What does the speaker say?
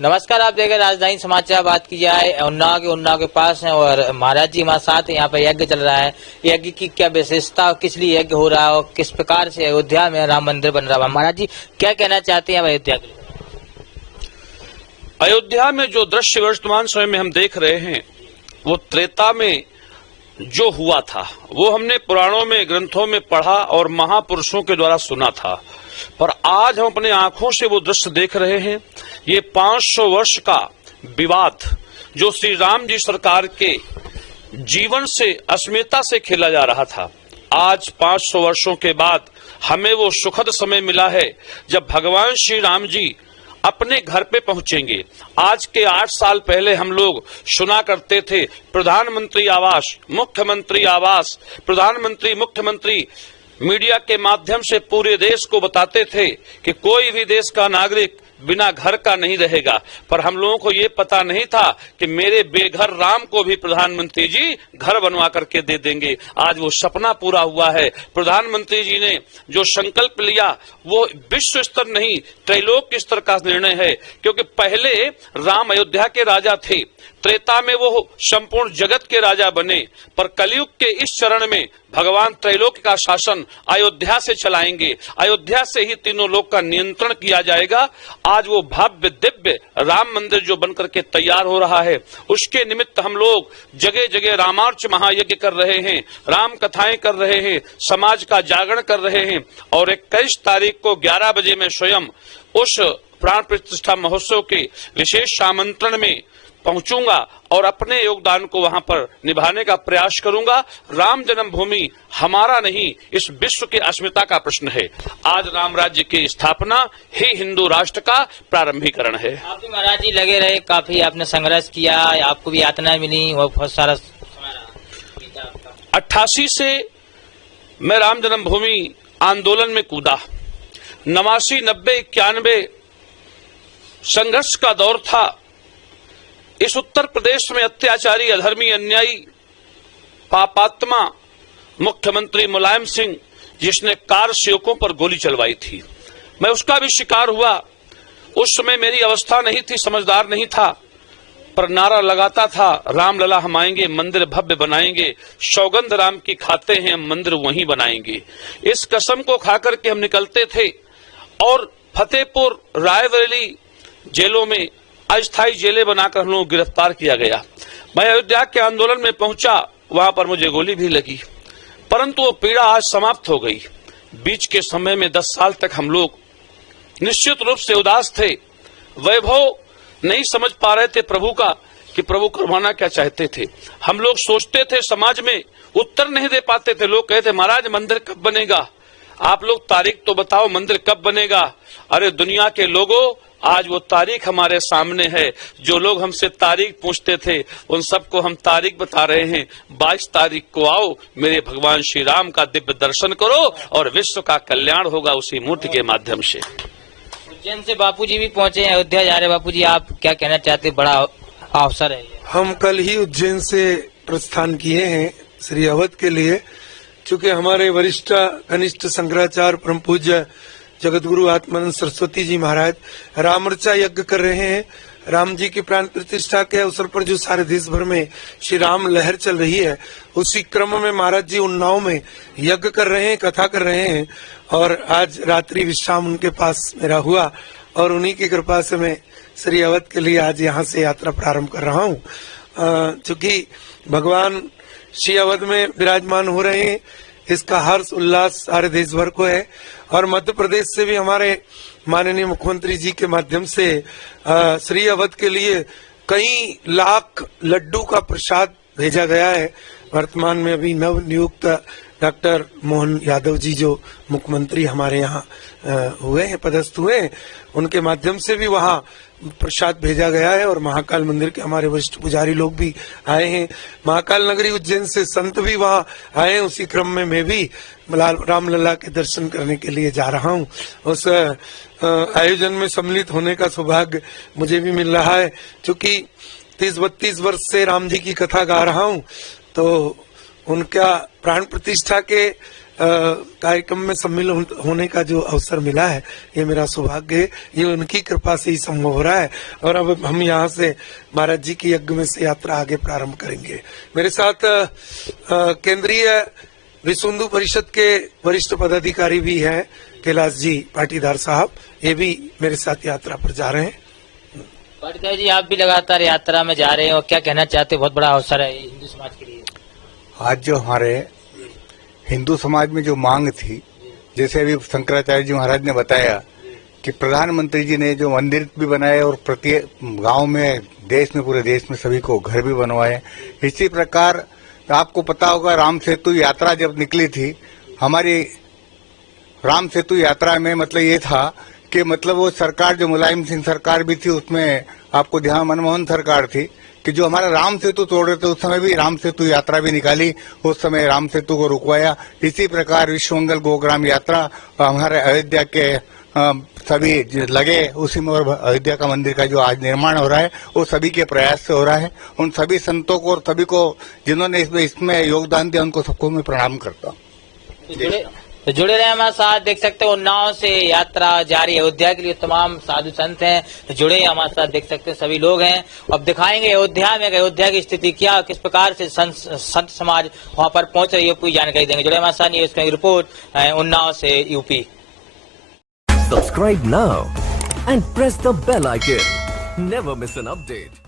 नमस्कार, आप देख रहे हैं राजधानी समाचार। बात की जाए उन्नाव के पास है और महाराज जी हमारे साथ हैं। यहाँ पे यज्ञ चल रहा है। यज्ञ की क्या विशेषता, किस लिए यज्ञ हो रहा है और किस प्रकार से अयोध्या में राम मंदिर बन रहा है? महाराज जी क्या कहना चाहते हैं अयोध्या के लिए? अयोध्या में जो दृश्य वर्तमान समय में हम देख रहे हैं वो त्रेता में जो हुआ था वो हमने पुराणों में, ग्रंथों में पढ़ा और महापुरुषों के द्वारा सुना था, पर आज हम अपने आंखों से वो दृश्य देख रहे हैं। ये 500 वर्ष का विवाद जो श्री राम जी सरकार के जीवन से, अस्मिता से खेला जा रहा था, आज 500 वर्षों के बाद हमें वो सुखद समय मिला है जब भगवान श्री राम जी अपने घर पे पहुंचेंगे। आज के 8 साल पहले हम लोग सुना करते थे प्रधानमंत्री आवास, मुख्यमंत्री आवास, प्रधानमंत्री, मुख्यमंत्री, मीडिया के माध्यम से पूरे देश को बताते थे कि कोई भी देश का नागरिक बिना घर का नहीं रहेगा, पर हम लोगों को ये पता नहीं था कि मेरे बेघर राम को भी प्रधानमंत्री जी घर बनवा करके दे देंगे। आज वो सपना पूरा हुआ है। प्रधानमंत्री जी ने जो संकल्प लिया वो विश्व स्तर नहीं, त्रैलोक स्तर का निर्णय है, क्योंकि पहले राम अयोध्या के राजा थे, त्रेता में वो संपूर्ण जगत के राजा बने, पर कलयुग के इस चरण में भगवान त्रैलोक का शासन अयोध्या से चलाएंगे। अयोध्या से ही तीनों लोक का नियंत्रण किया जाएगा। आज वो भव्य दिव्य राम मंदिर जो बनकर के तैयार हो रहा है, उसके निमित्त हम लोग जगह जगह रामार्च महायज्ञ कर रहे हैं, राम कथाएं कर रहे हैं, समाज का जागरण कर रहे हैं और 21 तारीख को 11 बजे में स्वयं उस प्राण प्रतिष्ठा महोत्सव के विशेष आमंत्रण में पहुंचूंगा और अपने योगदान को वहां पर निभाने का प्रयास करूंगा। राम जन्मभूमि हमारा नहीं, इस विश्व के अस्मिता का प्रश्न है। आज राम राज्य की स्थापना ही हिंदू राष्ट्र का प्रारंभिकरण है। आप भी महाराज जी लगे रहे, काफी आपने संघर्ष किया, आपको भी यातनाएं मिली और बहुत सारा 88 से मैं राम जन्मभूमि आंदोलन में कूदा। 89, 90, 91 संघर्ष का दौर था। इस उत्तर प्रदेश में अत्याचारी, अधर्मी, अन्यायी, पापात्मा मुख्यमंत्री मुलायम सिंह, जिसने कार सेवकों पर गोली चलवाई थी, मैं उसका भी शिकार हुआ। उस समय मेरी अवस्था नहीं थी, समझदार नहीं था, पर नारा लगाता था राम लला हम आएंगे, मंदिर भव्य बनाएंगे, सौगंध राम की खाते हैं, हम मंदिर वहीं बनाएंगे। इस कसम को खाकर के हम निकलते थे और फतेहपुर, रायबरेली जेलों में अस्थायी जेलें बनाकर हम लोग गिरफ्तार किया गया। मैं अयोध्या के आंदोलन में पहुंचा, वहां पर मुझे गोली भी लगी, परंतु वो पीड़ा आज समाप्त हो गई। बीच के समय में 10 साल तक हम लोग निश्चित रूप से उदास थे, वैभव नहीं समझ पा रहे थे प्रभु का कि प्रभु करवाना क्या चाहते थे। हम लोग सोचते थे, समाज में उत्तर नहीं दे पाते थे। लोग कहते महाराज मंदिर कब बनेगा, आप लोग तारीख तो बताओ, मंदिर कब बनेगा। अरे दुनिया के लोगों, आज वो तारीख हमारे सामने है। जो लोग हमसे तारीख पूछते थे उन सबको हम तारीख बता रहे हैं। 22 तारीख को आओ, मेरे भगवान श्री राम का दिव्य दर्शन करो और विश्व का कल्याण होगा उसी मूर्ति के माध्यम से। उज्जैन से बापूजी भी पहुंचे हैं, अयोध्या जा रहे। बापूजी आप क्या कहना चाहते हैं? बड़ा अवसर है। हम कल ही उज्जैन से प्रस्थान किए हैं श्री अवध के लिए, चूँकि हमारे वरिष्ठ कनिष्ठ शंकराचार्य परम पूज्य जगतगुरु आत्मानंद सरस्वती जी महाराज रामर्चा यज्ञ कर रहे हैं। राम जी की प्राण प्रतिष्ठा के अवसर पर जो सारे देश भर में श्री राम लहर चल रही है, उसी क्रम में महाराज जी उन्नाव में यज्ञ कर रहे हैं, कथा कर रहे हैं। और आज रात्रि विश्राम उनके पास मेरा हुआ और उन्हीं की कृपा से मैं श्री अवध के लिए आज यहाँ से यात्रा प्रारंभ कर रहा हूँ। चूँकि भगवान श्री अवध में विराजमान हो रहे हैं, इसका हर्ष उल्लास सारे देश भर को है। और मध्य प्रदेश से भी हमारे माननीय मुख्यमंत्री जी के माध्यम से श्री अवध के लिए कई लाख लड्डू का प्रसाद भेजा गया है। वर्तमान में अभी नव नियुक्त डॉक्टर मोहन यादव जी जो मुख्यमंत्री हमारे यहाँ हुए हैं, पदस्थ हुए हैं, उनके माध्यम से भी वहाँ प्रसाद भेजा गया है। और महाकाल मंदिर के हमारे वरिष्ठ पुजारी लोग भी आए हैं। महाकाल नगरी उज्जैन से संत भी वहाँ आए हैं। उसी क्रम में मैं भी रामलला के दर्शन करने के लिए जा रहा हूँ। उस आयोजन में सम्मिलित होने का सौभाग्य मुझे भी मिल रहा है। क्योंकि 30-32 वर्ष से राम जी की कथा गा रहा हूँ, तो उनका प्राण प्रतिष्ठा के कार्यक्रम में सम्मिलित होने का जो अवसर मिला है, ये मेरा सौभाग्य है। ये उनकी कृपा से ही संभव हो रहा है। और अब हम यहाँ से महाराज जी की यज्ञ में से यात्रा आगे प्रारंभ करेंगे। मेरे साथ केंद्रीय विश्व हिंदू परिषद के वरिष्ठ पदाधिकारी भी हैं, कैलाश जी पाटीदार साहब, ये भी मेरे साथ यात्रा पर जा रहे हैं। पाटीदार जी, आप भी लगातार यात्रा में जा रहे हैं और क्या कहना चाहते हैं? बहुत बड़ा अवसर है हिंदू समाज के लिए। आज जो हमारे हिंदू समाज में जो मांग थी, जैसे अभी शंकराचार्य जी महाराज ने बताया कि प्रधानमंत्री जी ने जो मंदिर भी बनाए और प्रत्येक गांव में, देश में, पूरे देश में सभी को घर भी बनवाए, इसी प्रकार आपको पता होगा राम सेतु यात्रा जब निकली थी, हमारी राम सेतु यात्रा में मतलब ये था कि मतलब वो सरकार जो मुलायम सिंह सरकार भी थी, उसमें आपको ध्यान मनमोहन सरकार थी कि जो हमारा राम सेतु तोड़ रहे थे, उस समय भी राम सेतु यात्रा भी निकाली, उस समय राम सेतु को रुकवाया। इसी प्रकार विश्व मंगल गोग्राम यात्रा हमारे अयोध्या के सभी लगे उसी में, और अयोध्या का मंदिर का जो आज निर्माण हो रहा है वो सभी के प्रयास से हो रहा है। उन सभी संतों को और सभी को जिन्होंने इसमें योगदान दिया, उनको सबको मैं प्रणाम करता हूँ। तो जुड़े रहे हमारे साथ। देख सकते हो उन्नाव से यात्रा जारी है अयोध्या के लिए। तमाम साधु संत हैं तो जुड़े हमारे साथ, देख सकते हैं सभी लोग हैं। अब दिखाएंगे अयोध्या में अयोध्या की स्थिति क्या, किस प्रकार से संत समाज वहां पर पहुंच रही है, पूरी जानकारी देंगे। जुड़े हमारे साथ, न्यूज़ की रिपोर्ट उन्नाव से UP. Subscribe now and press the bell icon. Never miss an update.